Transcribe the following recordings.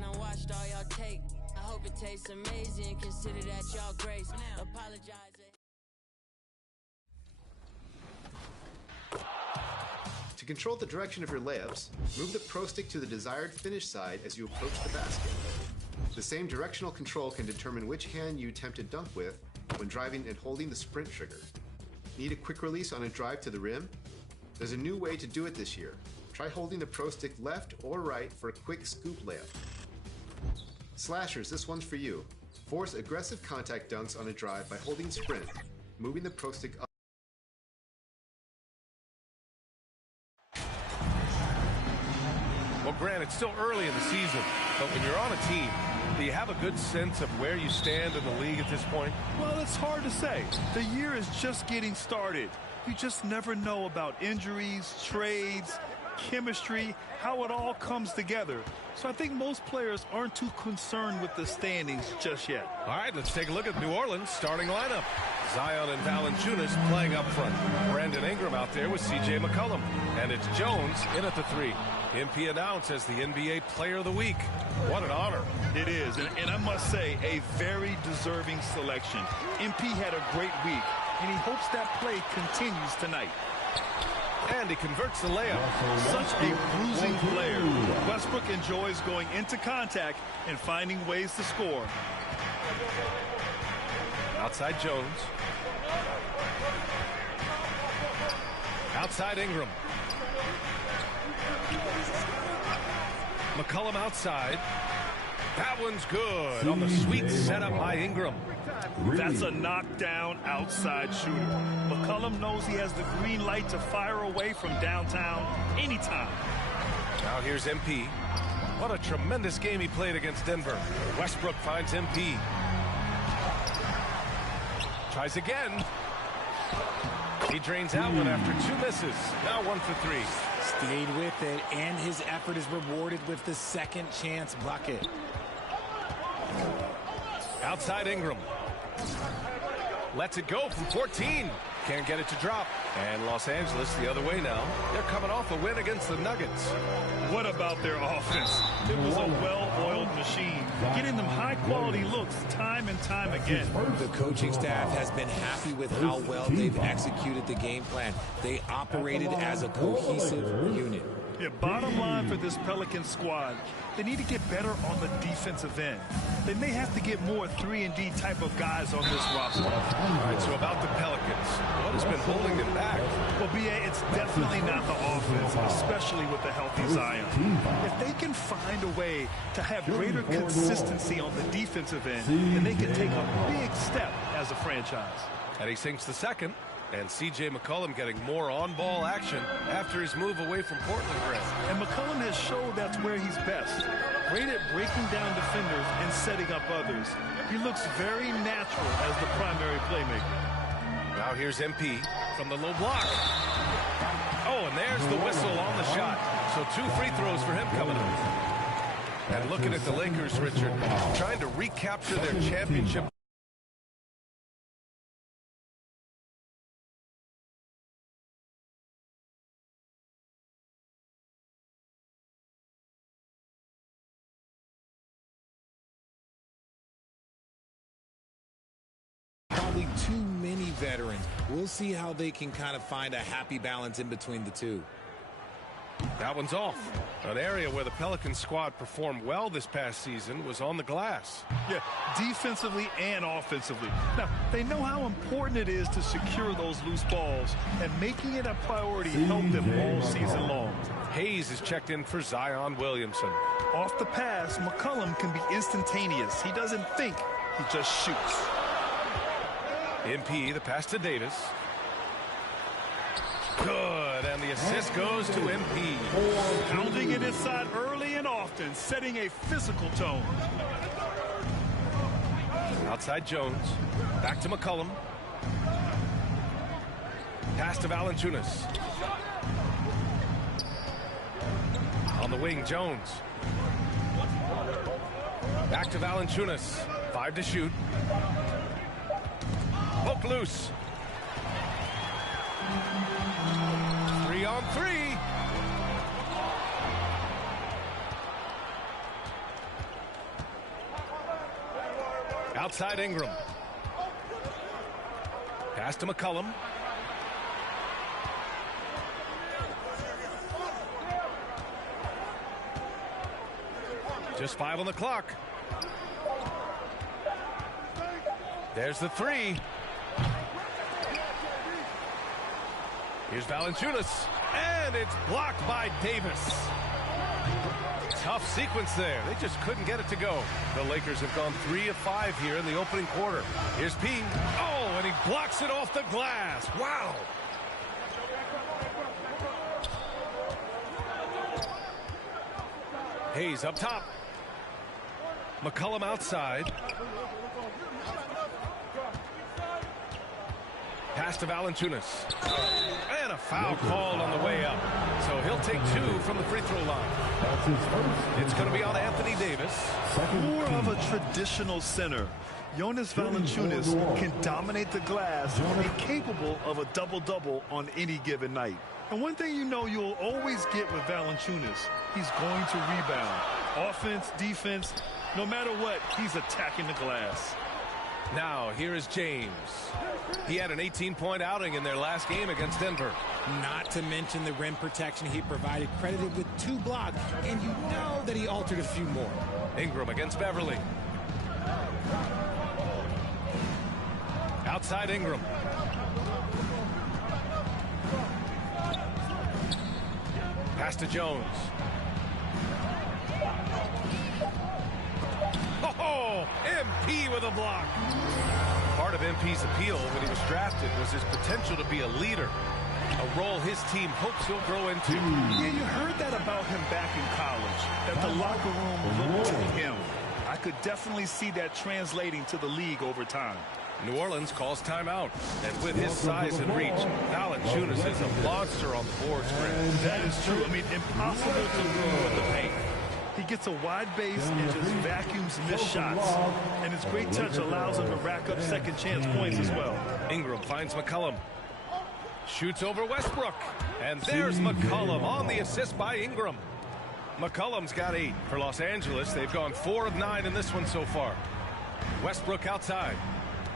and I watched all y'all take. I hope it tastes amazing. Consider that y'all grace. Apologize. To control the direction of your layups, move the Pro Stick to the desired finish side as you approach the basket. The same directional control can determine which hand you attempt to dunk with when driving and holding the sprint trigger. Need a quick release on a drive to the rim? There's a new way to do it this year. Try holding the Pro Stick left or right for a quick scoop layup. Slashers, this one's for you. Force aggressive contact dunks on a drive by holding sprint, moving the Pro Stick up. Well, Grant, it's still early in the season, but when you're on a team, do you have a good sense of where you stand in the league at this point? Well, it's hard to say. The year is just getting started. You just never know about injuries, trades, chemistry, how it all comes together. So I think most players aren't too concerned with the standings just yet. All right, let's take a look at New Orleans' starting lineup. Zion and Valanciunas playing up front. Brandon Ingram out there with C.J. McCollum. And it's Jones in at the 3. MP announced as the NBA Player of the Week. What an honor. It is, and I must say, a very deserving selection. MP had a great week, and he hopes that play continues tonight. And he converts the layup. Such a bruising player. Westbrook enjoys going into contact and finding ways to score. Outside Jones. Outside Ingram. McCollum outside. That one's good on the sweet setup by Ingram. That's a knockdown outside shooter. McCollum knows he has the green light to fire away from downtown anytime. Now here's MP. What a tremendous game he played against Denver. Westbrook finds MP. Tries again. He drains out one after 2 misses. Now 1 for 3. Stayed with it, and his effort is rewarded with the second chance bucket. Outside Ingram. Lets it go from 14. Can't get it to drop. And Los Angeles the other way now. They're coming off a win against the Nuggets. What about their offense? It was a well-oiled machine, getting them high-quality looks time and time again. The coaching staff has been happy with how well they've executed the game plan. They operated as a cohesive unit. Yeah, bottom line for this Pelican squad, they need to get better on the defensive end. They may have to get more 3-and-D type of guys on this roster. All right, so about the Pelicans, what has been holding them back? Well, B.A., it's definitely not the offense, especially with the healthy Zion. If they can find a way to have greater consistency on the defensive end, then they can take a big step as a franchise. And he sinks the second. And C.J. McCollum getting more on-ball action after his move away from Portland, Grant. And McCollum has showed that's where he's best. Great at breaking down defenders and setting up others. He looks very natural as the primary playmaker. Now here's MP from the low block. Oh, and there's the whistle on the shot. So 2 free throws for him coming up. And looking at the Lakers, Richard, trying to recapture their championship. Probably too many veterans. We'll see how they can kind of find a happy balance in between the two. That one's off. An area where the Pelicans squad performed well this past season was on the glass. Yeah, defensively and offensively. Now, they know how important it is to secure those loose balls, and making it a priority helped them all season long. Hayes is checked in for Zion Williamson. Off the pass, McCollum can be instantaneous. He doesn't think, he just shoots. MP, the pass to Davis. Good, and the assist goes to MP. Pounding it inside early and often, setting a physical tone. Outside Jones. Back to McCollum. Pass to Valanciunas. On the wing, Jones. Back to Valanciunas. 5 to shoot. Poke loose. 3 on 3. Outside Ingram. Pass to McCollum. Just 5 on the clock. There's the three. Here's Valanciunas. And it's blocked by Davis. Tough sequence there. They just couldn't get it to go. The Lakers have gone 3 of 5 here in the opening quarter. Here's P. Oh, and he blocks it off the glass. Wow. Hayes up top. McCollum outside. Pass to Valanciunas. And a foul called on the way up. So he'll take 2 from the free throw line. It's going to be on Anthony Davis. More of a traditional center. Jonas Valanciunas can dominate the glass and capable of a double-double on any given night. And one thing you know you'll always get with Valanciunas, he's going to rebound. Offense, defense, no matter what, he's attacking the glass. Now, here is James. He had an 18-point outing in their last game against Denver. Not to mention the rim protection he provided, credited with 2 blocks, and you know that he altered a few more. Ingram against Beverly. Outside Ingram. Pass to Jones. Oh, MP with a block. Part of MP's appeal when he was drafted was his potential to be a leader, a role his team hopes he'll grow into. Yeah, you heard that about him back in college, that the locker room looked to him. I could definitely see that translating to the league over time. New Orleans calls timeout, and with his size and reach, Valanciunas is a monster on the boards. That is true. I mean, impossible to move with the paint. He gets a wide base and just vacuums missed shots. And his great touch allows him to rack up second chance points as well. Ingram finds McCollum. Shoots over Westbrook. And there's McCollum on the assist by Ingram. McCollum's got 8 for Los Angeles. They've gone 4 of 9 in this one so far. Westbrook outside.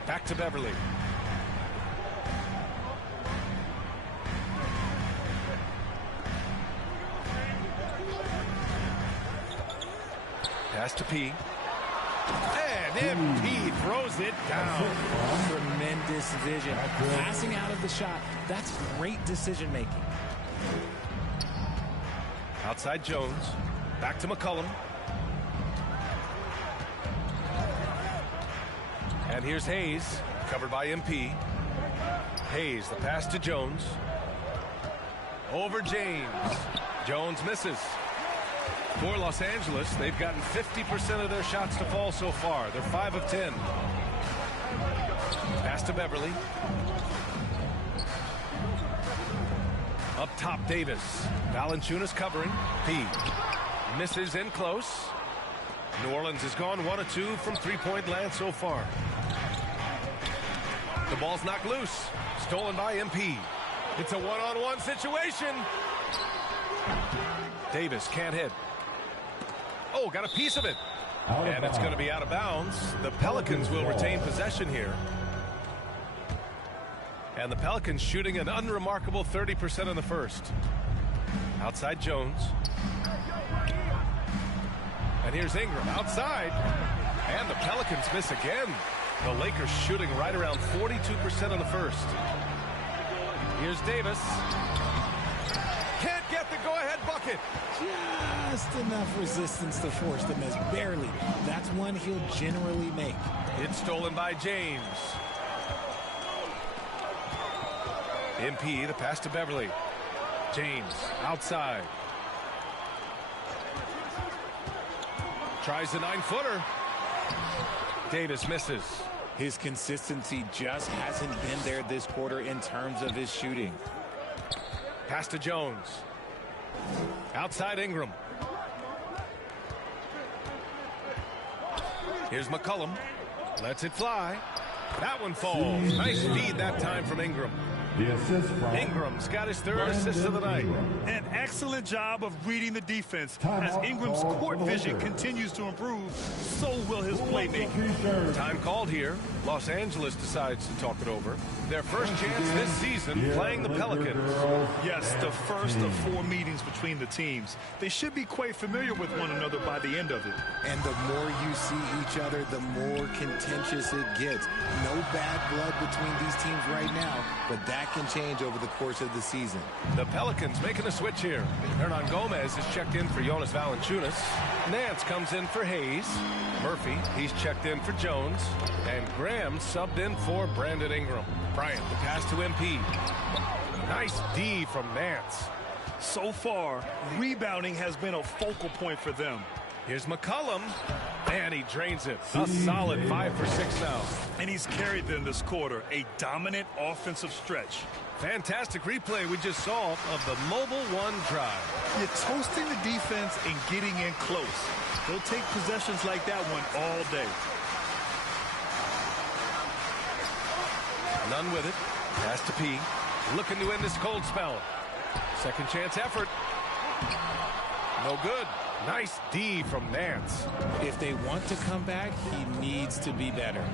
Back to Beverly. Pass to P. And MP throws it down. Tremendous vision. Passing out of the shot. That's great decision making. Outside Jones. Back to McCollum. And here's Hayes, covered by MP. Hayes, the pass to Jones. Over James. Jones misses. For Los Angeles, they've gotten 50% of their shots to fall so far. They're 5 of 10. Pass to Beverly. Up top, Davis. Valanciunas covering. P. Misses in close. New Orleans has gone 1 of 2 from three-point land so far. The ball's knocked loose. Stolen by MP. It's a one-on-one situation. Davis can't hit. Oh, got a piece of it. And it's going to be out of bounds. The Pelicans will retain possession here. And the Pelicans shooting an unremarkable 30% in the first. Outside Jones. And here's Ingram outside. And the Pelicans miss again. The Lakers shooting right around 42% in the first. Here's Davis. Can't get the go-ahead bucket. Just enough resistance to force the miss. Barely. That's one he'll generally make. It's stolen by James. MP, the pass to Beverly. James outside. Tries the 9-footer. Davis misses. His consistency just hasn't been there this quarter in terms of his shooting. Pass to Jones. Outside Ingram. Here's McCollum. Lets it fly. That one falls. Nice feed that time from Ingram. The assist from Ingram's got his third assist of the night. An excellent job of reading the defense. As Ingram's court vision continues to improve, so will his playmaking. Time called here. Los Angeles decides to talk it over. Their first chance this season playing the Pelicans. Yes, the first of 4 meetings between the teams. They should be quite familiar with one another by the end of it. And the more you see each other, the more contentious it gets. No bad blood between these teams right now, but that can change over the course of the season. The Pelicans making a switch here. Hernan Gomez is checked in for Jonas Valanciunas. Nance comes in for Hayes. Murphy, he's checked in for Jones. And Graham subbed in for Brandon Ingram. Bryant, the pass to MP. Nice D from Nance. So far, rebounding has been a focal point for them. Here's McCollum, and he drains it. A solid 5 for 6 now. And he's carried them this quarter, a dominant offensive stretch. Fantastic replay we just saw of the mobile one drive. You're toasting the defense and getting in close. They'll take possessions like that one all day. None with it. Pass to P. Looking to end this cold spell. Second chance effort. No good. Nice D from Nance. If they want to come back, he needs to be better.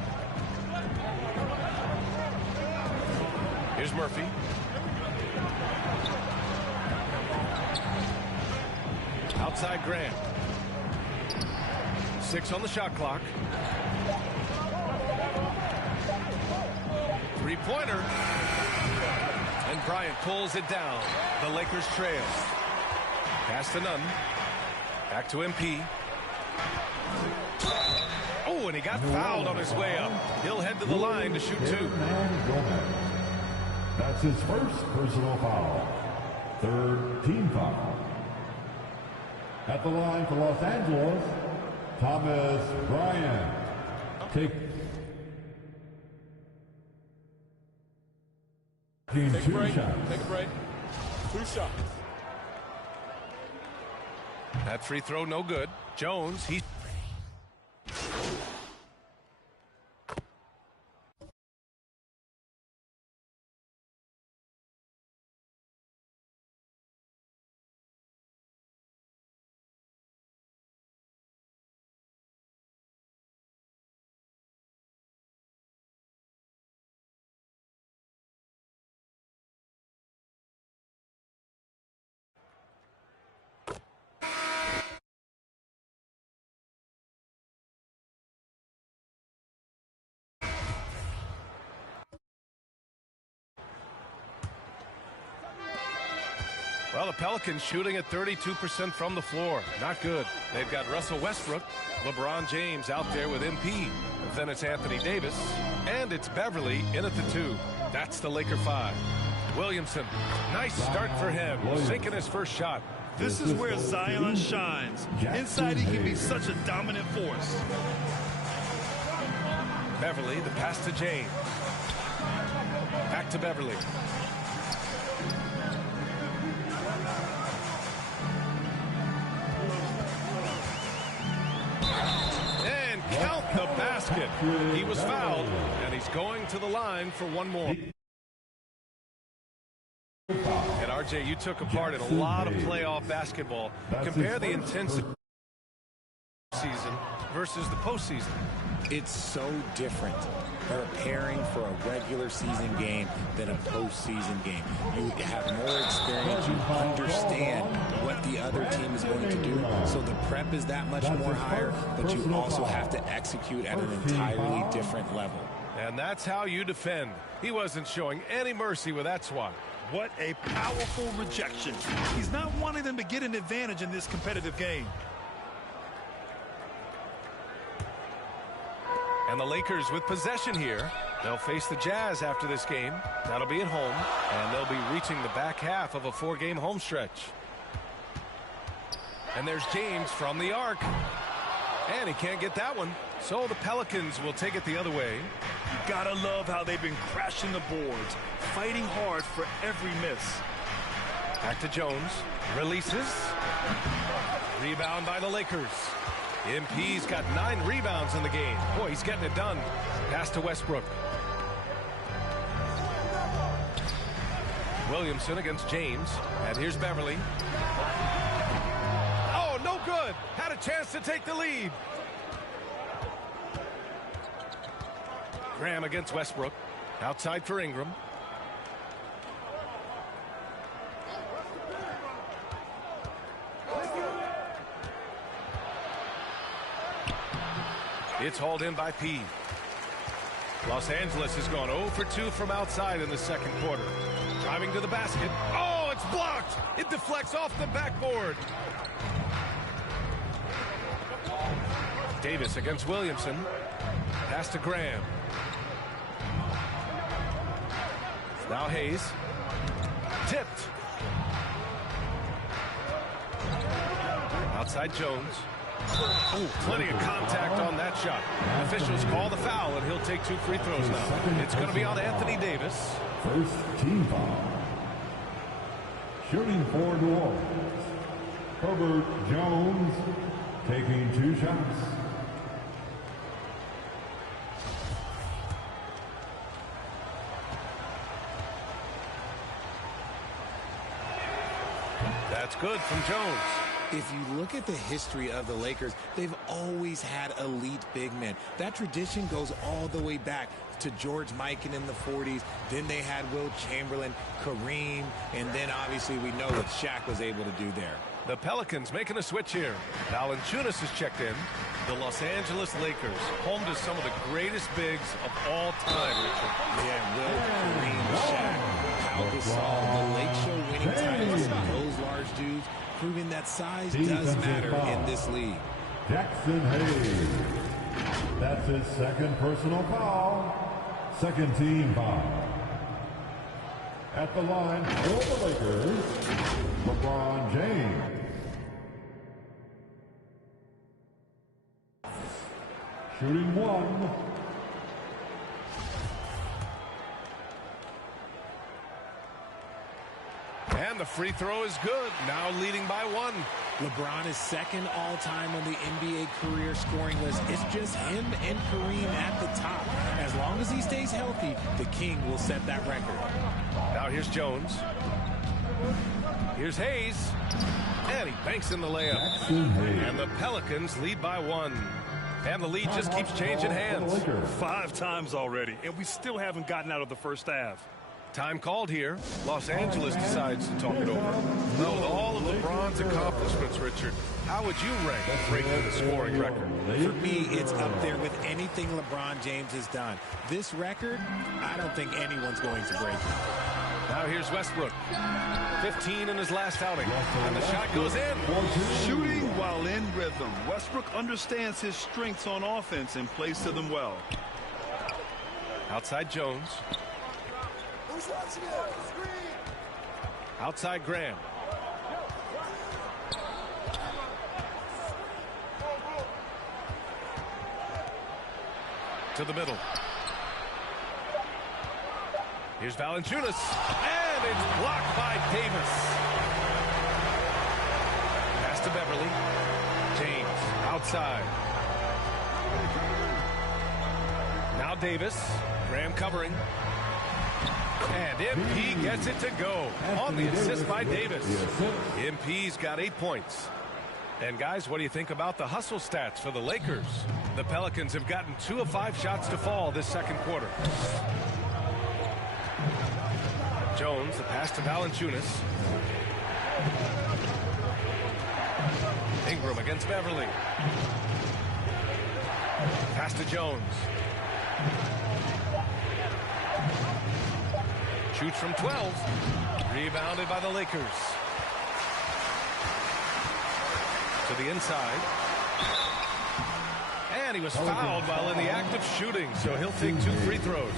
Here's Murphy. Outside Graham. 6 on the shot clock. Three-pointer. And Bryant pulls it down. The Lakers trail. Pass to Nunn. Back to MP. Oh, and he got fouled on his way up. He'll head to the line to shoot 2. That's his first personal foul. Third team foul. At the line for Los Angeles, Thomas Bryant. Take a break. Take a break. 2 shots. That free throw no good. Jones, he... Well, the Pelicans shooting at 32% from the floor. Not good. They've got Russell Westbrook, LeBron James out there with MP. Then it's Anthony Davis. And it's Beverly in at the 2. That's the Laker 5. Williamson, nice start for him. Sinking his first shot. This is where Zion shines. Inside, he can be such a dominant force. Beverly, the pass to James. Back to Beverly. And count the basket. He was fouled, and he's going to the line for one more. And RJ, you took a part in a lot of playoff basketball. Compare the intensity season versus the postseason. It's so different preparing for a regular season game than a postseason game. You have more experience. You understand what the other team is going to do. So the prep is that much more higher, but you also have to execute at an entirely different level. And that's how you defend. He wasn't showing any mercy with that swat. What a powerful rejection. He's not wanting them to get an advantage in this competitive game. And the Lakers with possession here. They'll face the Jazz after this game. That'll be at home. And they'll be reaching the back half of a 4-game home stretch. And there's James from the arc. And he can't get that one. So the Pelicans will take it the other way. You gotta love how they've been crashing the boards, fighting hard for every miss. Back to Jones. Releases. Rebound by the Lakers. MP's got 9 rebounds in the game. Boy, he's getting it done. Pass to Westbrook. Williamson against James. And here's Beverly. Oh, no good. Had a chance to take the lead. Graham against Westbrook. Outside for Ingram. It's hauled in by P. Los Angeles has gone 0 for 2 from outside in the second quarter. Driving to the basket. Oh, it's blocked. It deflects off the backboard. Davis against Williamson. Pass to Graham. Now Hayes. Tipped. Outside Jones. Oh, plenty of contact on that shot. Officials call the foul, and he'll take 2 free throws now. It's going to be on Anthony Davis. First team foul. Shooting for New Orleans. Herbert Jones taking 2 shots. That's good from Jones. If you look at the history of the Lakers, they've always had elite big men. That tradition goes all the way back to George Mikan in the 40s. Then they had Will Chamberlain, Kareem, and then obviously we know what Shaq was able to do there. The Pelicans making a switch here. Valanciunas has checked in. The Los Angeles Lakers, home to some of the greatest bigs of all time, Richard. Yeah, Will, Kareem, Shaq, Pau Gasol, the Lake Show winning titles. Those large dudes proving that size does matter in this league. Jackson Hayes. That's his second personal foul. Second team foul. At the line for the Lakers, LeBron James. Shooting 1. And the free throw is good. Now leading by 1. LeBron is second all-time on the NBA career scoring list. It's just him and Kareem at the top. As long as he stays healthy, the King will set that record. Now here's Jones. Here's Hayes. And he banks in the layup. And the Pelicans lead by 1. And the lead just keeps changing hands. 5 times already, and we still haven't gotten out of the first half. Time called here. Los Angeles decides to talk it over. Well, with all of LeBron's accomplishments, Richard, how would you rank breaking the scoring record? For me, it's up there with anything LeBron James has done. This record, I don't think anyone's going to break it. Now here's Westbrook. 15 in his last outing. And the shot goes in. Shooting while in rhythm. Westbrook understands his strengths on offense and plays to them well. Outside Jones. Outside Graham. To the middle. Here's Valanciunas. And it's blocked by Davis. Pass to Beverly. James outside. Now Davis. Graham covering. And MP gets it to go on the assist by Davis. MP's got 8 points. And guys, what do you think about the hustle stats for the Lakers? The Pelicans have gotten 2 of 5 shots to fall this second quarter. Jones, the pass to Valanciunas. Ingram against Beverly. Pass to Jones. Shoots from 12. Rebounded by the Lakers. To the inside. And he was fouled while in the act of shooting, so he'll take 2 free throws.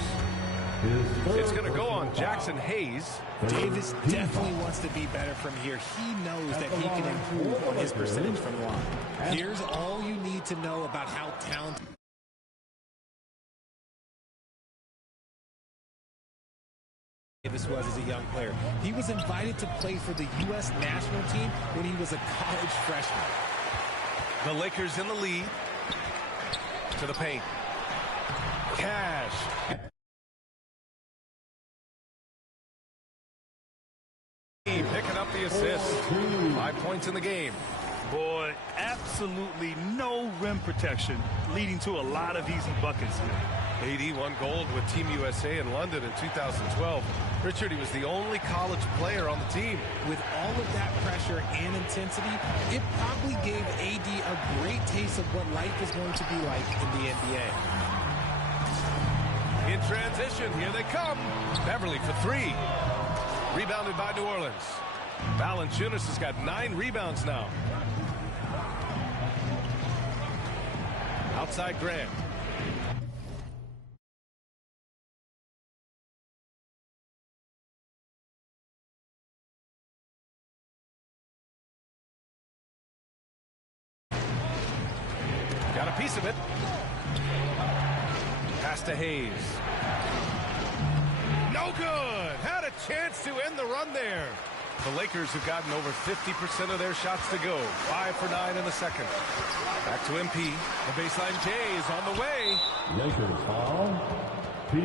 It's going to go on Jackson Hayes. Davis definitely wants to be better from here. He knows that he can improve on his percentage from the line. Here's all you need to know about how talented Davis was as a young player. He was invited to play for the U.S. national team when he was a college freshman. The Lakers in the lead. To the paint. Cash. up the assist. 5 points in the game. Boy, absolutely no rim protection, leading to a lot of easy buckets here. AD won gold with Team USA in London in 2012. Richard, he was the only college player on the team. With all of that pressure and intensity, it probably gave AD a great taste of what life is going to be like in the NBA. In transition, here they come. Beverly for 3. Rebounded by New Orleans. Valanciunas has got 9 rebounds now. Outside Grant. Got a piece of it. Pass to Hayes. No good. Had a chance to end the run there. The Lakers have gotten over 50% of their shots to go. 5 for 9 in the second. Back to MP. The baseline J is on the way. Lakers foul. P.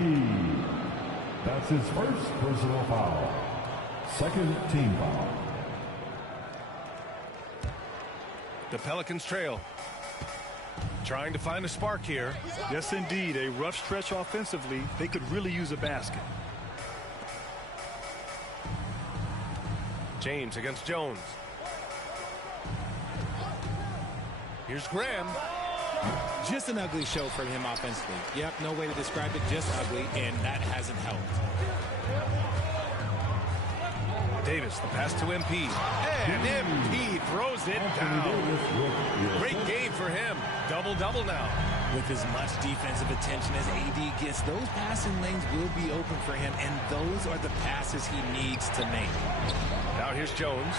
That's his first personal foul. Second team foul. The Pelicans trail. Trying to find a spark here. Yes, indeed. A rough stretch offensively. They could really use a basket. James against Jones. Here's Graham. Just an ugly show for him offensively. Yep, no way to describe it, just ugly, and that hasn't helped. Davis, the pass to MP. And MP throws it down. Great game for him. Double-double now. With as much defensive attention as AD gets, those passing lanes will be open for him, and those are the passes he needs to make. Now here's Jones.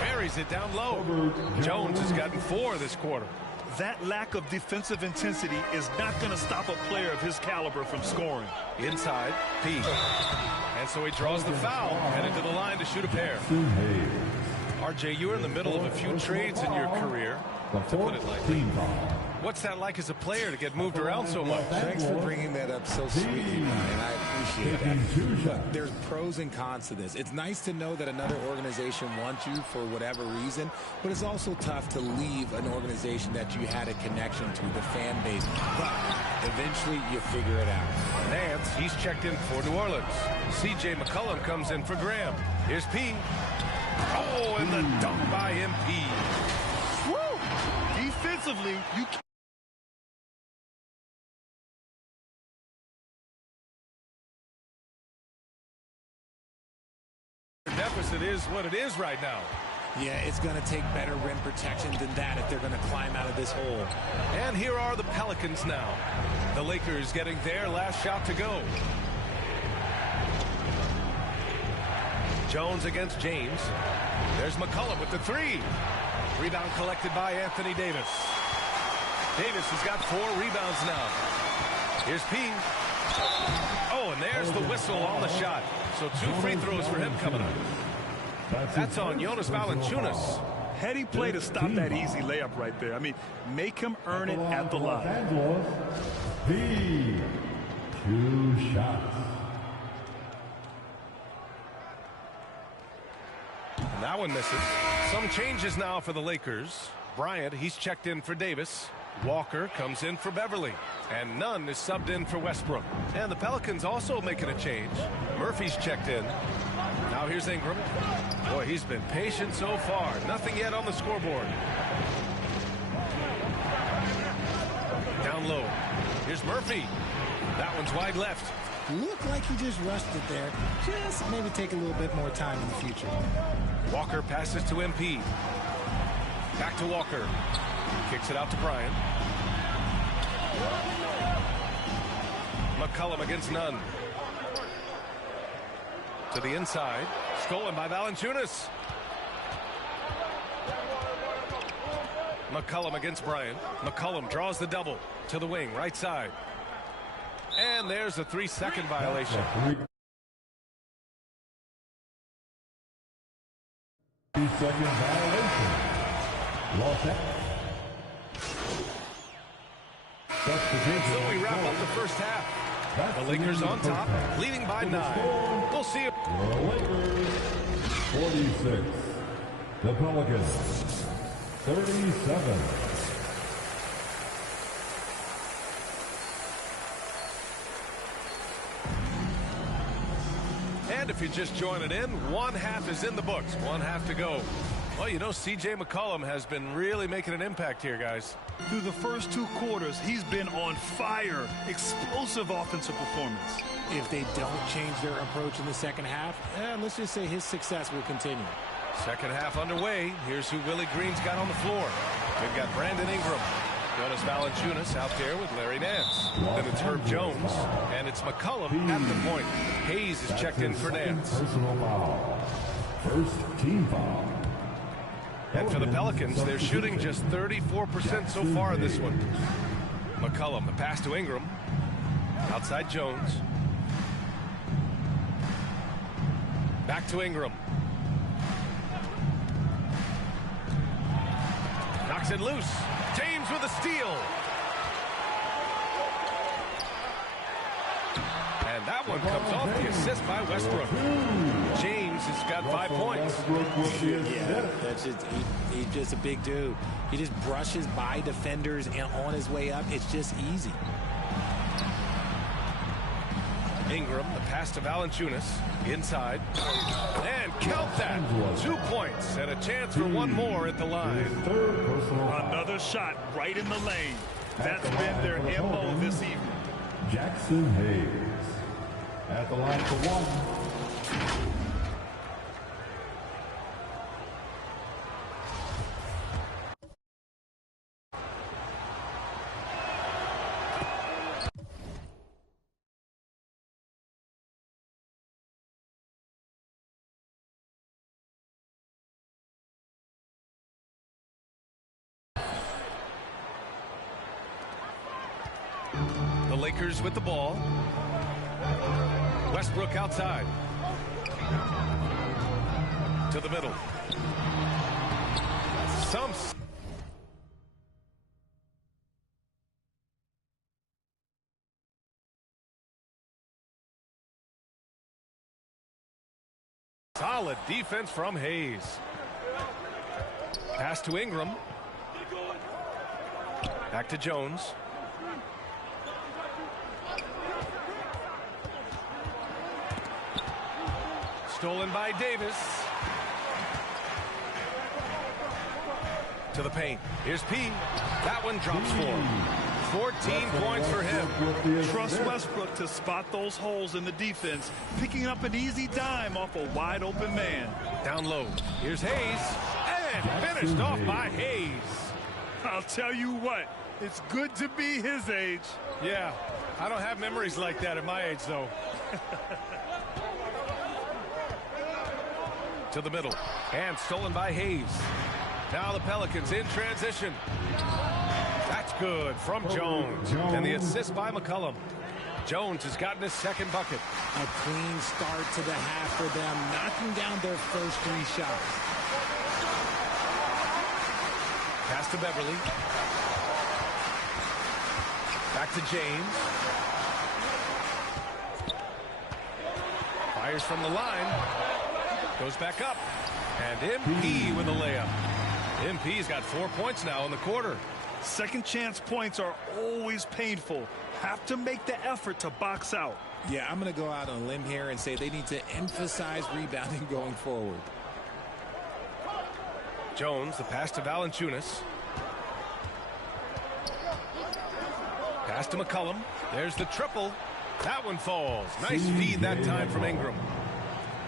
Buries it down low. Jones has gotten 4 this quarter. That lack of defensive intensity is not going to stop a player of his caliber from scoring. Inside, P. And so he draws the foul, headed to the line to shoot a pair. RJ, you were in the middle of a few trades in your career, to put it lightly. What's that like as a player to get moved around so much? Thanks for bringing that up so sweetly, Brian. I appreciate that. Look, there's pros and cons to this. It's nice to know that another organization wants you for whatever reason, but it's also tough to leave an organization that you had a connection to, the fan base. But eventually you figure it out. Nance, he's checked in for New Orleans. CJ McCollum comes in for Graham. Here's P. Oh, and the dunk by MP. Woo! Defensively, you can't. Deficit is what it is right now. Yeah, it's going to take better rim protection than that if they're going to climb out of this hole. And here are the Pelicans now. The Lakers getting their last shot to go. Jones against James. There's McCollum with the 3. Rebound collected by Anthony Davis. Davis has got 4 rebounds now. Here's P. Oh, and there's the whistle on the shot. So 2 free throws for him coming up. That's on Jonas Valanciunas. Heady play to stop that easy layup right there. I mean, make him earn it at the line. P. 2 shots. That one misses. Some changes now for the Lakers. Bryant, he's checked in for Davis. Walker comes in for Beverly. And Nunn is subbed in for Westbrook. And the Pelicans also making a change. Murphy's checked in. Now here's Ingram. Boy, he's been patient so far. Nothing yet on the scoreboard. Down low. Here's Murphy. That one's wide left. Looked like he just rushed it there. Just maybe take a little bit more time in the future. Walker passes to MP. Back to Walker. Kicks it out to Bryant. McCollum against Nunn. To the inside. Stolen by Valanciunas. McCollum against Bryant. McCollum draws the double to the wing, right side. And there's a 3-second violation. 3-second violation. Los Angeles. And so we wrap up the first half. The Lakers on top, leading by 9. We'll see you. The Lakers, 46. The Pelicans, 37. And if you're just joining in, one half is in the books. One half to go. Well, you know, C.J. McCollum has been really making an impact here, guys. Through the first 2 quarters, he's been on fire. Explosive offensive performance. If they don't change their approach in the second half, let's just say his success will continue. Second half underway. Here's who Willie Green's got on the floor. We've got Brandon Ingram. Jonas Valanciunas out there with Larry Nance. Then it's Herb Jones. And it's McCollum at the point. Hayes is checked in for Nance. Personal foul. First team foul. And for the Pelicans, they're shooting just 34% so far in this one. McCollum, the pass to Ingram. Outside Jones. Back to Ingram. Knocks it loose. James with a steal. And that one comes off the assist by Westbrook. James has got 5 points. Yeah, that's just, he's just a big dude. He just brushes by defenders and on his way up. It's just easy. Ingram, the pass to Valanciunas, inside. And count that. 2 points and a chance for one more at the line. Another shot right in the lane. That's been their MO this evening. Jackson Hayes at the line for 1. The Lakers with the ball. Westbrook outside. To the middle. Solid defense from Hayes. Pass to Ingram. Back to Jones. Stolen by Davis. To the paint. Here's P. That one drops for him. 14 points for him. Trust Westbrook to spot those holes in the defense, picking up an easy dime off a wide open man. Down low. Here's Hayes. And finished off by Hayes. I'll tell you what, it's good to be his age. Yeah, I don't have memories like that at my age, though. To the middle. And stolen by Hayes. Now the Pelicans in transition. That's good from Jones. And the assist by McCollum. Jones has gotten his second bucket. A clean start to the half for them, knocking down their first 3 shots. Pass to Beverly. Back to James. Fires from the line. Goes back up. And MP with a layup. MP's got 4 points now in the quarter. Second chance points are always painful. Have to make the effort to box out. Yeah, I'm going to go out on a limb here and say they need to emphasize rebounding going forward. Jones, the pass to Valanciunas. Pass to McCollum. There's the triple. That one falls. Nice feed that time from Ingram.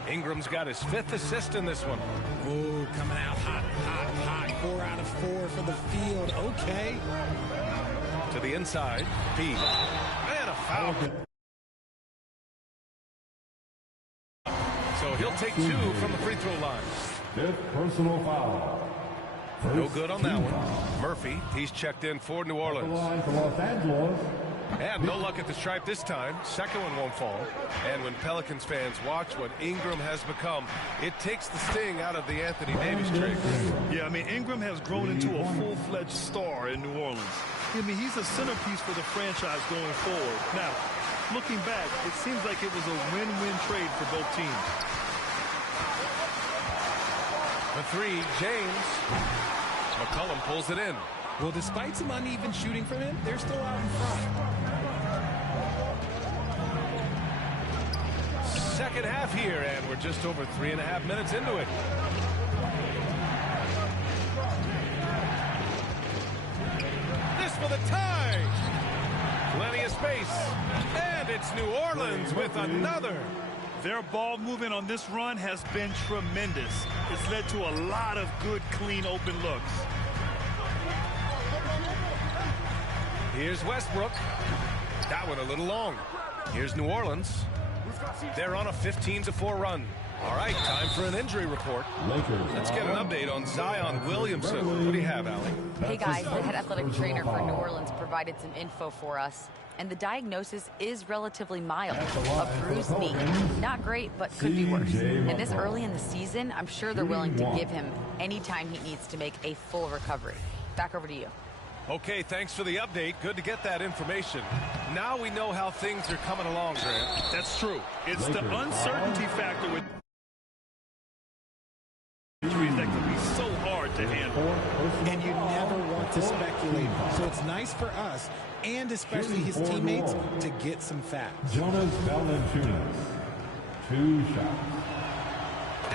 Ingram's got his 5th assist in this one. Oh, coming out hot, hot, hot. 4 out of 4 for the field. Okay. To the inside. P. And a foul. So he'll take 2 from the free throw line. 5th personal foul. No good on that one. Murphy, he's checked in for New Orleans. The line for Los Angeles. And no luck at the stripe this time. Second one won't fall. And when Pelicans fans watch what Ingram has become, it takes the sting out of the Anthony Davis trade. Yeah, I mean, Ingram has grown into a full-fledged star in New Orleans. I mean, he's a centerpiece for the franchise going forward. Now, looking back, it seems like it was a win-win trade for both teams. The three, James. McCollum pulls it in. Well, despite some uneven shooting from him, they're still out in front. Second half here, and we're just over 3.5 minutes into it. This for the tie. Plenty of space. And it's New Orleans with another. Their ball movement on this run has been tremendous. It's led to a lot of good, clean, open looks. Here's Westbrook. That one a little long. Here's New Orleans. They're on a 15-4 run. All right, time for an injury report. Let's get an update on Zion Williamson. What do you have, Allie? Hey, guys, the head athletic trainer for New Orleans provided some info for us, and the diagnosis is relatively mild. A bruised knee. Not great, but could be worse. And this early in the season, I'm sure they're willing to give him any time he needs to make a full recovery. Back over to you. Okay, thanks for the update. Good to get that information. Now we know how things are coming along, Grant. That's true. It's the uncertainty factor with injuries that can be so hard to handle. And you never want to speculate. So it's nice for us, and especially his teammates, to get some facts. Jonas Valanciunas, 2 shots.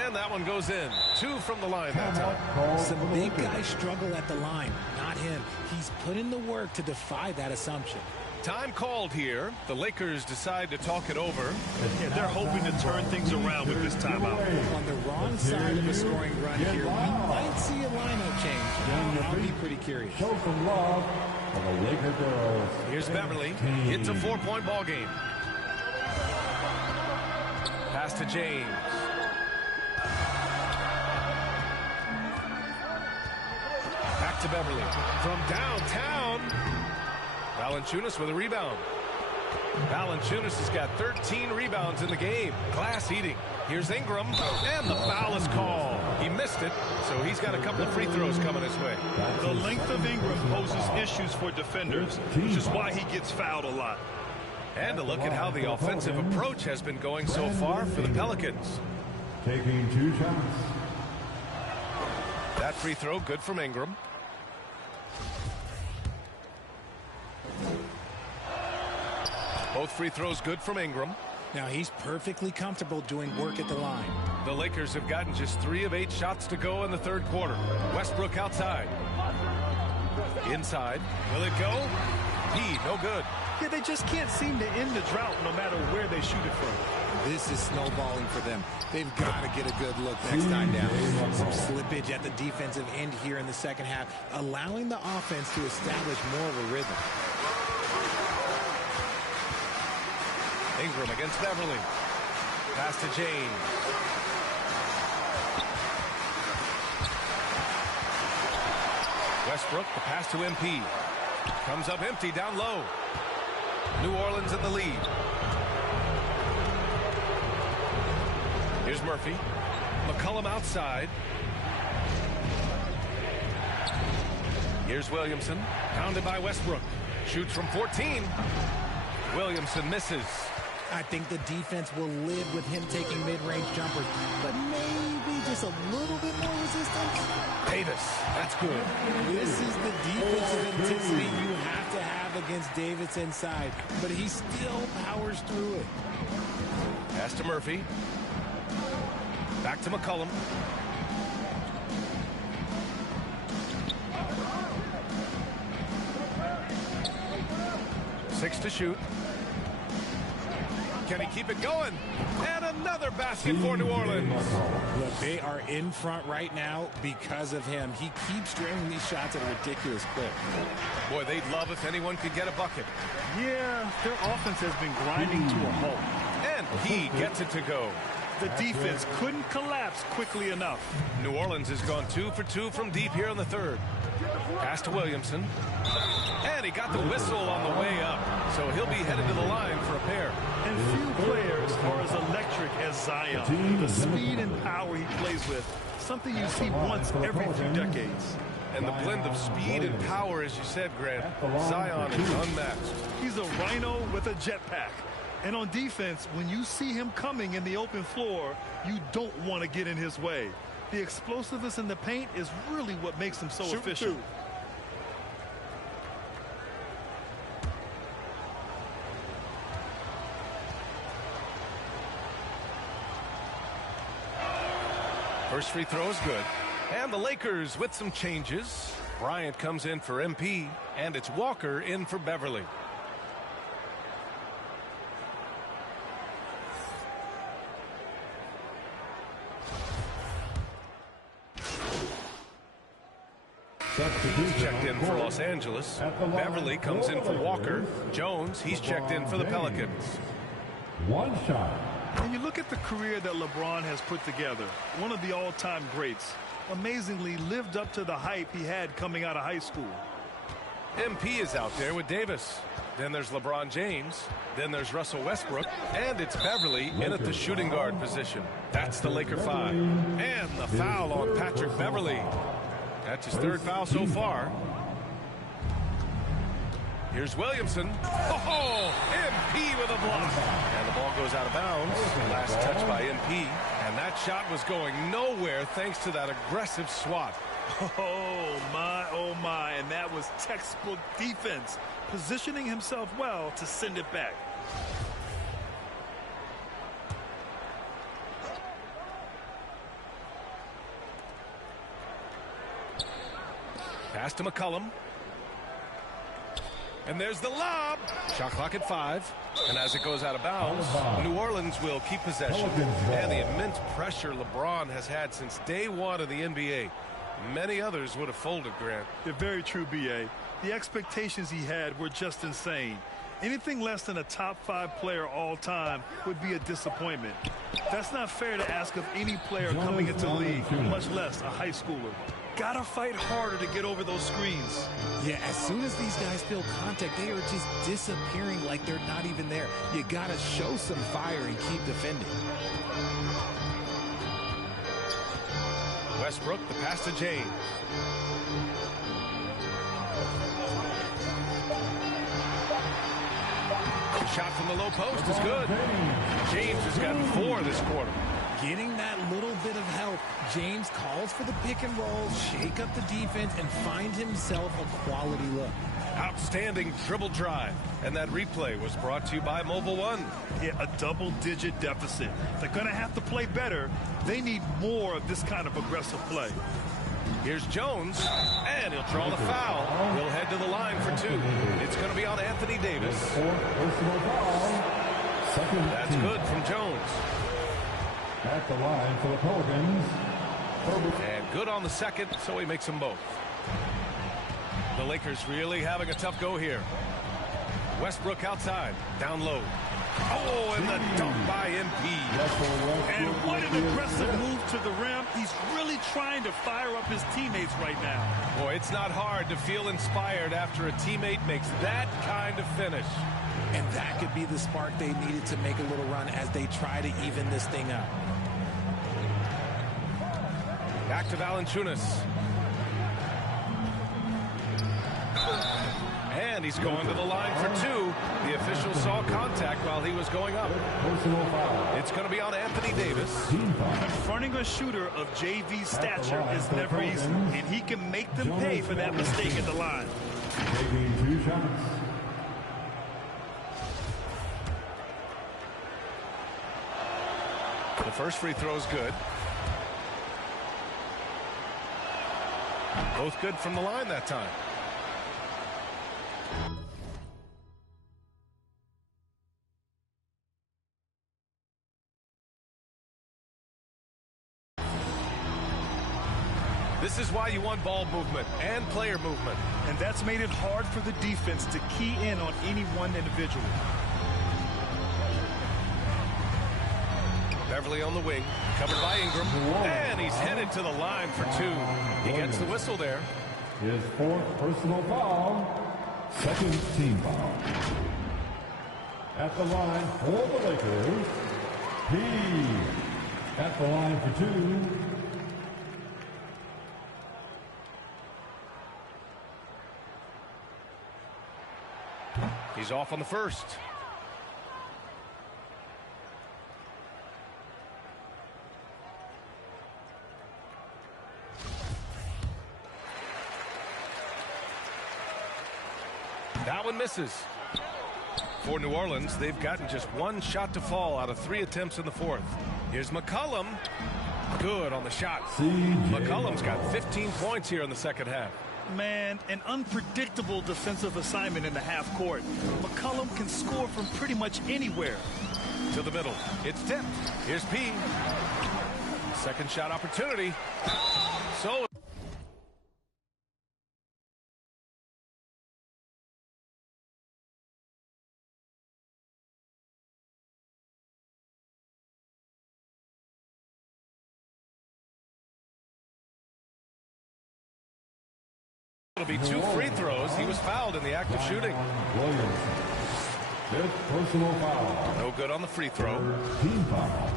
And that one goes in. 2 from the line that time. Some big guys struggle at the line, not him. He's put in the work to defy that assumption. Time called here. The Lakers decide to talk it over. Yeah, they're hoping to turn things around with this timeout. On the wrong side of a scoring run here, we might see a lineup change. I'll be pretty curious. Show some love for the Laker girls. Here's Beverly. It's a 4-point ball game. Pass to James. Back to Beverly. From downtown. Valanciunas with a rebound. Valanciunas has got 13 rebounds in the game. Glass eating. Here's Ingram. And the foul is called. He missed it, so he's got a couple of free throws coming his way. The length of Ingram poses issues for defenders, which is why he gets fouled a lot. And a look at how the offensive approach has been going so far for the Pelicans. Taking 2 shots. That free throw good from Ingram. Both free throws good from Ingram. Now he's perfectly comfortable doing work at the line. The Lakers have gotten just 3 of 8 shots to go in the third quarter. Westbrook outside. Inside. Will it go? No good. Yeah, they just can't seem to end the drought no matter where they shoot it from. This is snowballing for them. They've got to get a good look next time down. Some slippage at the defensive end here in the second half, allowing the offense to establish more of a rhythm. Ingram against Beverly. Pass to James. Westbrook, the pass to MP. Comes up empty down low. New Orleans in the lead. Here's Murphy. McCollum outside. Here's Williamson. Pounded by Westbrook. Shoots from 14. Williamson misses. I think the defense will live with him taking mid-range jumpers, but maybe just a little bit more resistance. Davis, that's good. This is the defensive intensity you have to have against Davis inside, but he still powers through it. Pass to Murphy. Back to McCollum. Six to shoot. Can he keep it going? And another basket for New Orleans. Look, they are in front right now because of him. He keeps draining these shots at a ridiculous clip. Boy, they'd love if anyone could get a bucket. Yeah, their offense has been grinding to a halt. And he gets it to go. The defense couldn't collapse quickly enough. New Orleans has gone 2 for 2 from deep here in the third. Pass to Williamson. And he got the whistle on the way up. So he'll be headed to the line for a pair. And few players are as electric as Zion. The speed and power he plays with, something you see once every few decades. And the blend of speed and power, as you said, Grant, Zion is unmatched. He's a rhino with a jetpack. And on defense, when you see him coming in the open floor, you don't want to get in his way. The explosiveness in the paint is really what makes him so efficient. First free throw is good. And the Lakers with some changes. Bryant comes in for MP, and it's Walker in for Beverly. Checked in for Los Angeles. Beverly comes in for Walker. Jones, he's checked in for the Pelicans. One shot. When you look at the career that LeBron has put together, one of the all-time greats, amazingly lived up to the hype he had coming out of high school. MP is out there with Davis. Then there's LeBron James. Then there's Russell Westbrook. And it's Beverly in at the shooting guard position. That's the Laker 5. And the foul on Patrick Beverly. That's his third foul so far. Here's Williamson. Oh, MP with a block. And the ball goes out of bounds. Last touch by MP. And that shot was going nowhere thanks to that aggressive swat. Oh, my. And that was textbook defense. Positioning himself well to send it back. Pass to McCollum. And there's the lob. Shot clock at 5. And as it goes out of bounds, New Orleans will keep possession. And the immense pressure LeBron has had since day one of the NBA. Many others would have folded, Grant. They're very true, B.A. The expectations he had were just insane. Anything less than a top 5 player all time would be a disappointment. That's not fair to ask of any player coming into the league, much less a high schooler. Gotta fight harder to get over those screens. Yeah, as soon as these guys feel contact, they are just disappearing like they're not even there. You gotta show some fire and keep defending. Westbrook, the pass to James. The shot from the low post is good. James has gotten 4 this quarter. Getting that little bit of help. James calls for the pick and roll, shake up the defense, and find himself a quality look. Outstanding dribble drive. And that replay was brought to you by Mobile One. Yeah, a double-digit deficit. They're going to have to play better. They need more of this kind of aggressive play. Here's Jones, and he'll draw the foul. He'll head to the line for 2. It's going to be on Anthony Davis. That's good from Jones. At the line for the Pelicans. And good on the second, so he makes them both. The Lakers really having a tough go here. Westbrook outside, down low. Oh, and the dunk by MP. And what an aggressive move to the rim. He's really trying to fire up his teammates right now. Boy, it's not hard to feel inspired after a teammate makes that kind of finish. And that could be the spark they needed to make a little run as they try to even this thing up. Back to Valanciunas. And he's going to the line for 2. The official saw contact while he was going up. It's going to be on Anthony Davis. Confronting a shooter of JV stature is never easy, and he can make them pay for that mistake at the line. Taking 2 shots. The first free throw is good. Both good from the line that time. This is why you want ball movement and player movement. And that's made it hard for the defense to key in on any one individual. Beverly on the wing, covered by Ingram, and he's headed to the line for 2. He gets the whistle there. His 4th personal foul, 2nd team foul. At the line for the Lakers, P. At the line for 2. He's off on the first. That one misses. For New Orleans, they've gotten just one shot to fall out of 3 attempts in the fourth. Here's McCollum. Good on the shot. McCollum's got 15 points here in the second half. Man, an unpredictable defensive assignment in the half court. McCollum can score from pretty much anywhere. To the middle. It's tipped. Here's P. Second shot opportunity. So it'll be 2 free throws. He was fouled in the act of shooting. Williams. 5th personal foul. No good on the free throw. Team foul.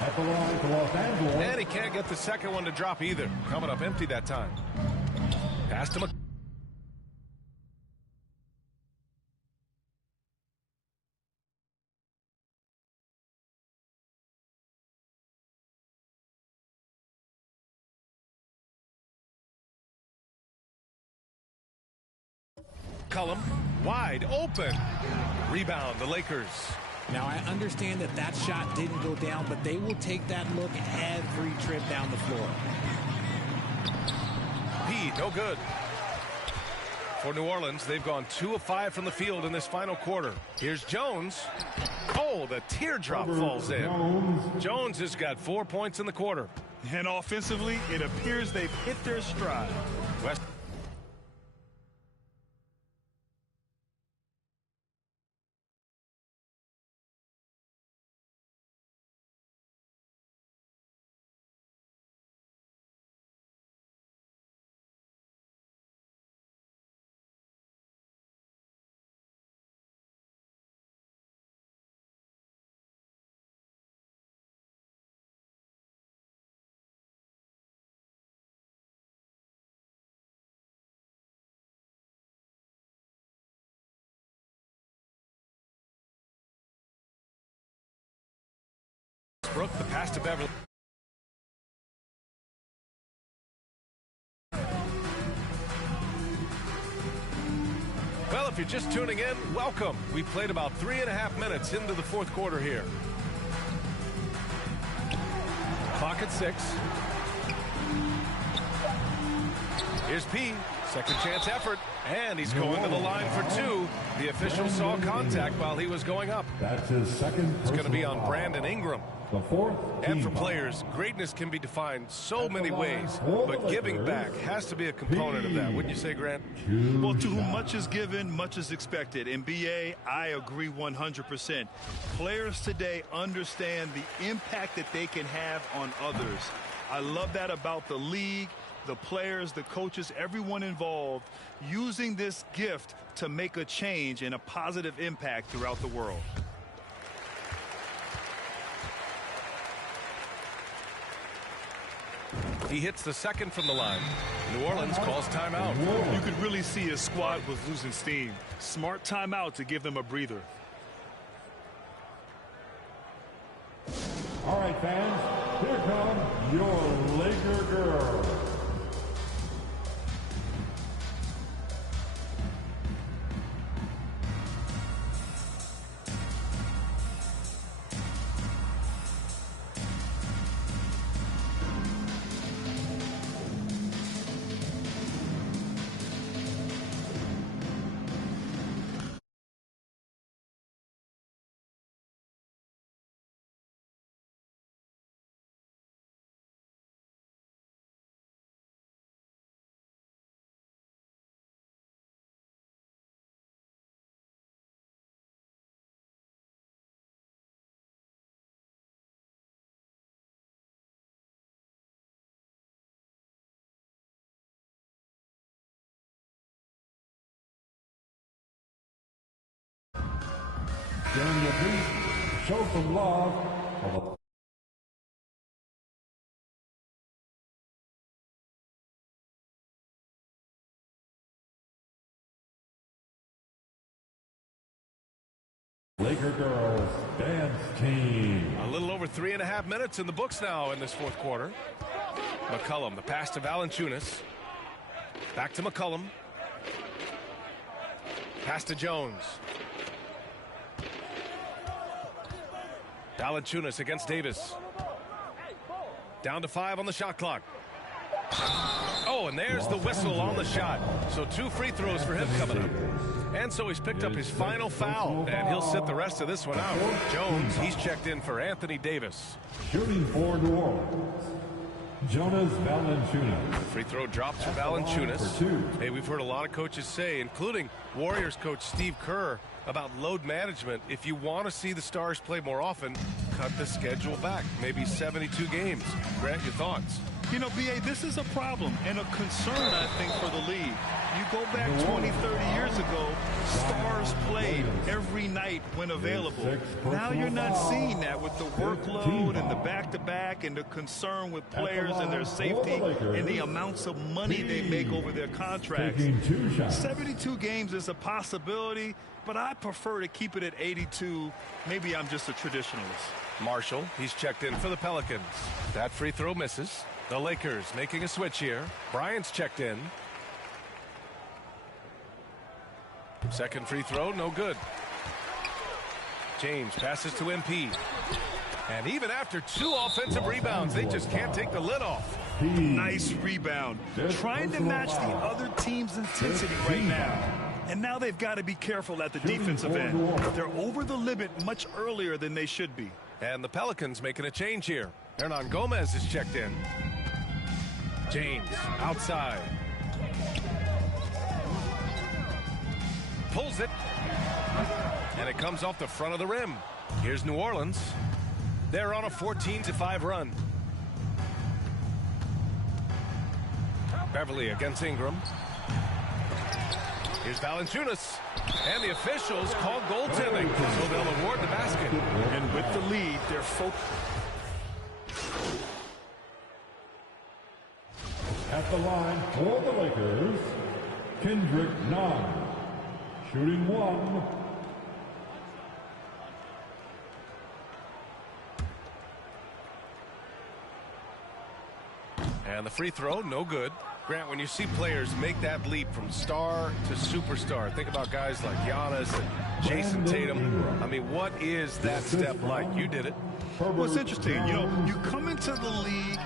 At the line for Los Angeles. And he can't get the second one to drop either. Coming up empty that time. Pass to McCollum. Wide open. Rebound, the Lakers. Now, I understand that that shot didn't go down, but they will take that look every trip down the floor. P, no good. For New Orleans, they've gone 2 of 5 from the field in this final quarter. Here's Jones. Oh, the teardrop falls in. Jones has got 4 points in the quarter. And offensively, it appears they've hit their stride. West. Brooke, the pass to Beverly. Well, if you're just tuning in, welcome. We played about 3.5 minutes into the fourth quarter here. Clock at 6. Here's P. Second chance effort. And he's going to the line for 2. The official saw contact while he was going up. That's his second. It's going to be on Brandon Ingram. The fourth. And for players, greatness can be defined so many ways, but giving back has to be a component of that. Wouldn't you say, Grant? Well, to whom much is given, much is expected. In BA, I agree 100%. Players today understand the impact that they can have on others. I love that about the league, the players, the coaches, everyone involved, using this gift to make a change and a positive impact throughout the world. He hits the second from the line. New Orleans calls timeout. You could really see his squad was losing steam. Smart timeout to give them a breather. All right, fans, here come your Laker girls. During your brief, show some love for the Laker girls dance team. A little over 3.5 minutes in the books now in this fourth quarter. McCollum, the pass to Valanciunas. Back to McCollum. Pass to Jones. Valanciunas against Davis. Down to 5 on the shot clock. Oh, and there's the whistle on the shot. So 2 free throws for him coming up. And so he's picked up his final foul, and he'll sit the rest of this one out. Jones, he's checked in for Anthony Davis. Shooting for New Orleans, Jonas Valanciunas. Free throw drops for Valanciunas. Hey, we've heard a lot of coaches say, including Warriors coach Steve Kerr, about load management. If you want to see the Stars play more often, cut the schedule back. Maybe 72 games. Grant, your thoughts? You know, B.A., this is a problem and a concern, I think, for the league. You go back 20, 30 years ago, Stars played every night when available. Now you're not seeing that with the workload and the back-to-back and the concern with players and their safety and the amounts of money they make over their contracts. 72 games is a possibility, but I prefer to keep it at 82. Maybe I'm just a traditionalist. Marshall, he's checked in for the Pelicans. That free throw misses. The Lakers making a switch here. Bryant's checked in. Second free throw, no good. James passes to MP. And even after 2 offensive rebounds, they just can't take the lid off. Nice rebound. Trying to match the other team's intensity right now. And now they've got to be careful at the defensive end. They're over the limit much earlier than they should be. And the Pelicans making a change here. Hernan Gomez is checked in. James outside. Pulls it. And it comes off the front of the rim. Here's New Orleans. They're on a 14-5 run. Beverly against Ingram. Here's Valanciunas. And the officials call goaltending, so they'll award the basket. And with the lead, they're focused. At the line for the Lakers, Kendrick Nunn. Shooting 1. And the free throw, no good. Grant, when you see players make that leap from star to superstar, think about guys like Giannis and Jason Tatum. I mean, what is that step like? You did it. Well, it's interesting. You know, you come into the league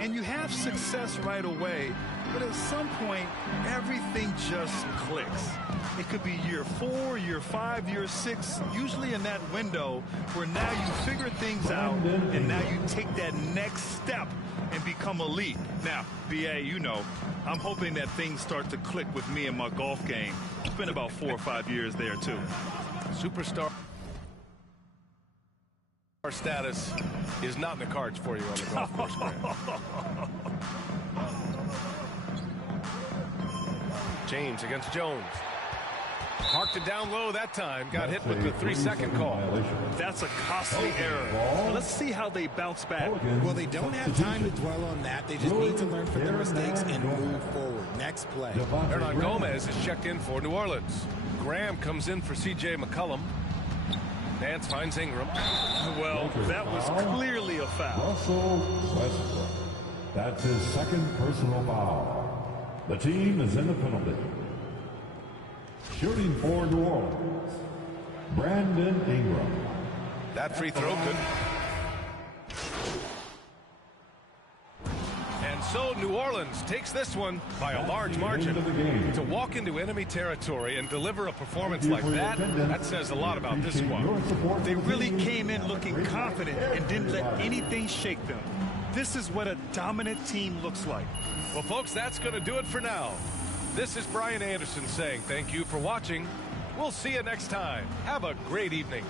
and you have success right away, but at some point, everything just clicks. It could be year 4, year 5, year 6, usually in that window where now you figure things out and now you take that next step and become elite. Now, B.A., you know, I'm hoping that things start to click with me in my golf game. It's been about 4 or 5 years there, too. Superstar status is not in the cards for you on the golf course, Grant. James against Jones. Marked it down low that time. Got hit with the 3-second call. That's a costly error. Let's see how they bounce back. Well, they don't have time to dwell on that. They just need to learn from their mistakes and move forward. Next play. Hernan Gomez is checked in for New Orleans. Graham comes in for C.J. McCollum. Nance finds Ingram. Well, that was clearly a foul. Russell Westbrook. That's his second personal foul. The team is in the penalty. Shooting for New Orleans, Brandon Ingram. That free throw good. And so New Orleans takes this one by a large margin. To walk into enemy territory and deliver a performance like that, that says a lot about this squad. They really came in looking confident and didn't let anything shake them. This is what a dominant team looks like. Well, folks, that's going to do it for now. This is Brian Anderson saying thank you for watching. We'll see you next time. Have a great evening.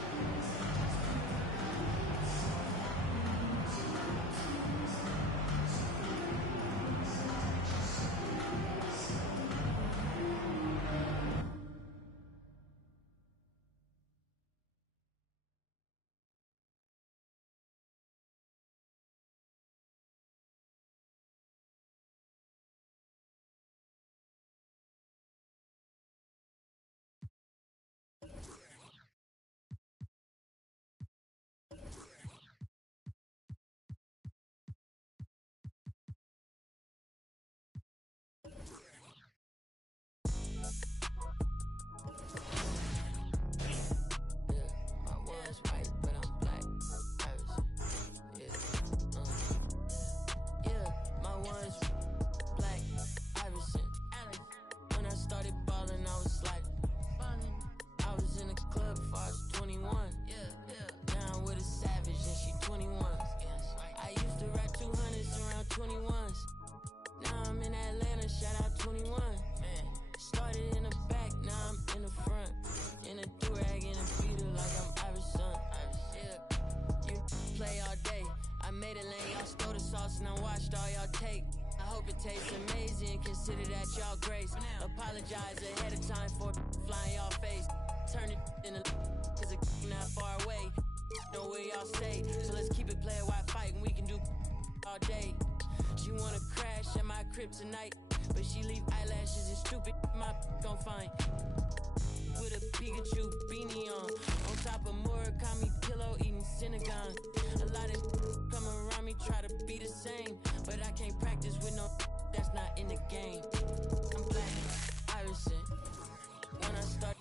consider that y'all grace. Apologize ahead of time for flying y'all face. Turn it in a cause it's not far away. Know where y'all stay, so let's keep it player while fighting. We can do all day. She wanna crash at my crib tonight, but she leave eyelashes and stupid my gon' find. With a Pikachu beanie on top of Murakami pillow eating Synagogue. A lot of come around me try to be the same, but I can't practice with no that's not in the game. I'm black, Iverson. When I start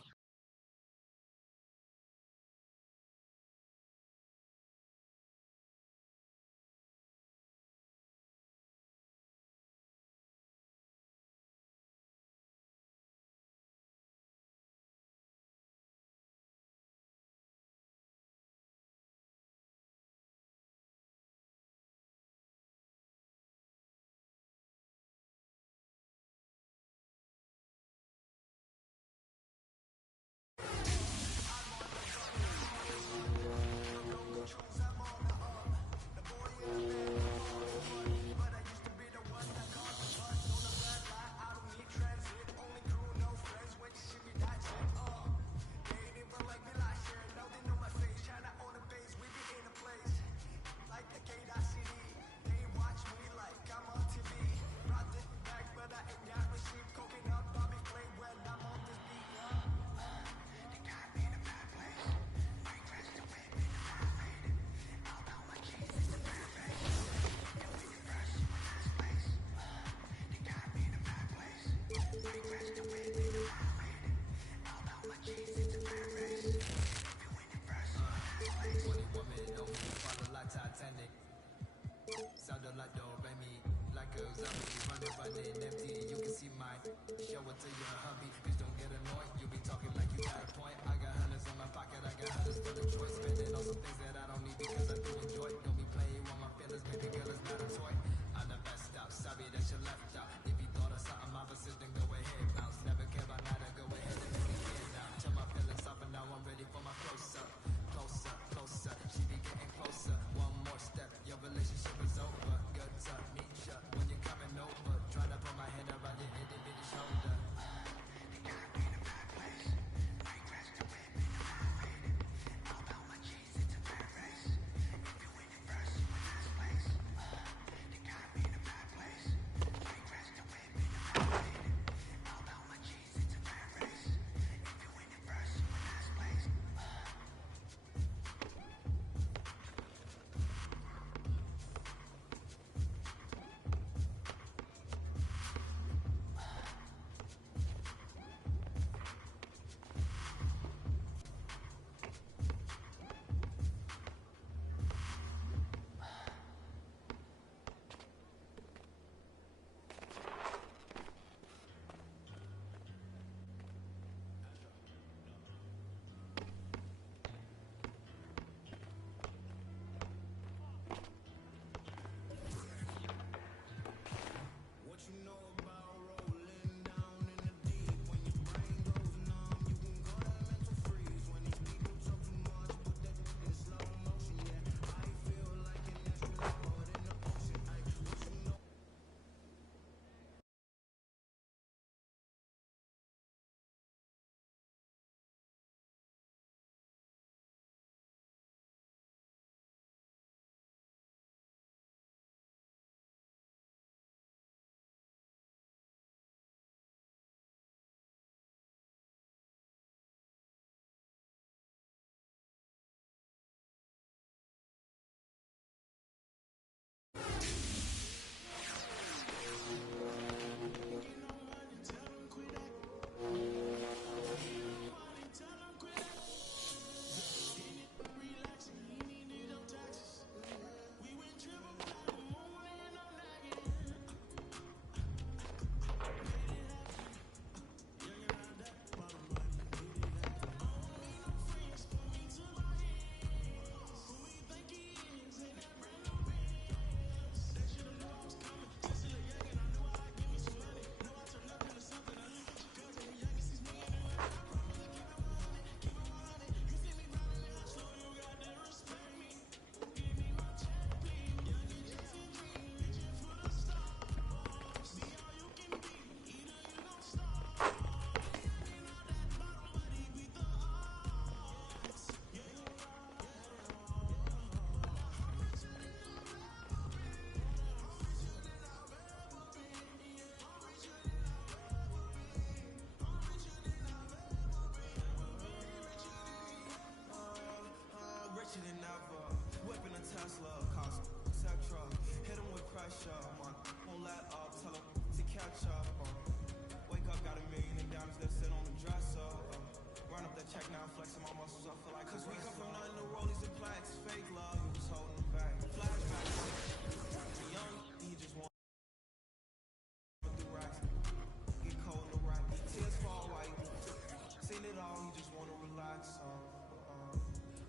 need it all, he just wanna relax.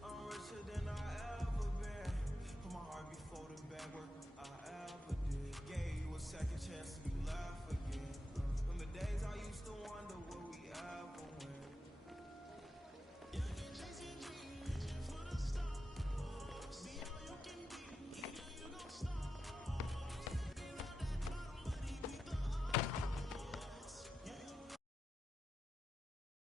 I'm richer than I ever been. Put my heart before the bad work I ever did. Gave you a second chance